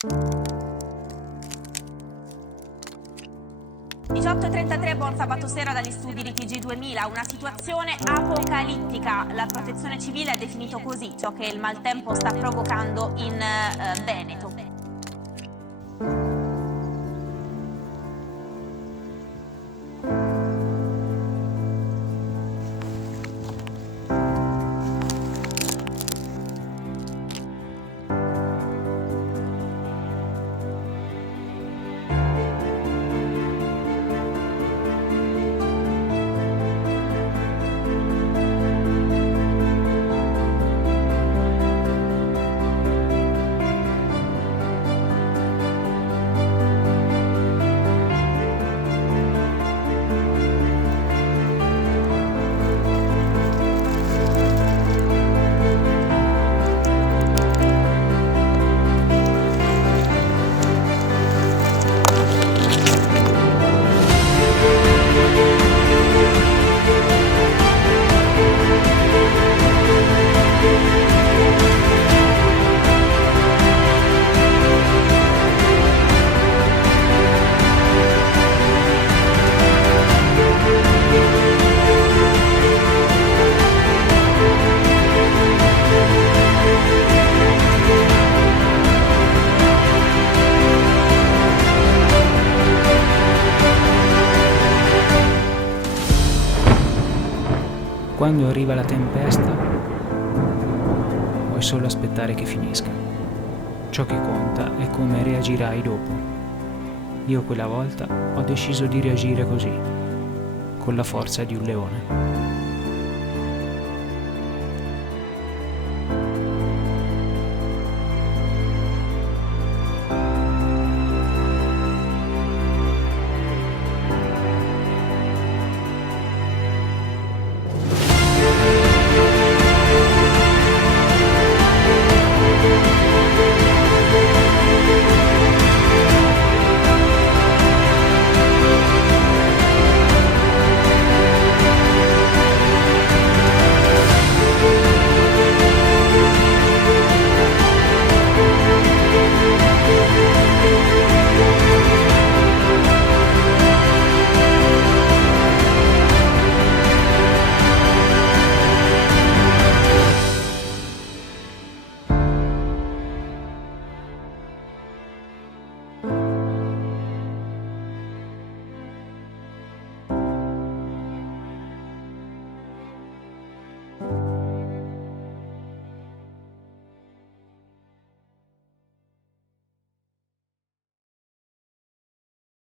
18:33, buon sabato sera dagli studi di TG2000. Una situazione apocalittica. La protezione civile ha definito così ciò che il maltempo sta provocando in Veneto. Quando arriva la tempesta, puoi solo aspettare che finisca. Ciò che conta è come reagirai dopo. Io quella volta ho deciso di reagire così, con la forza di un leone.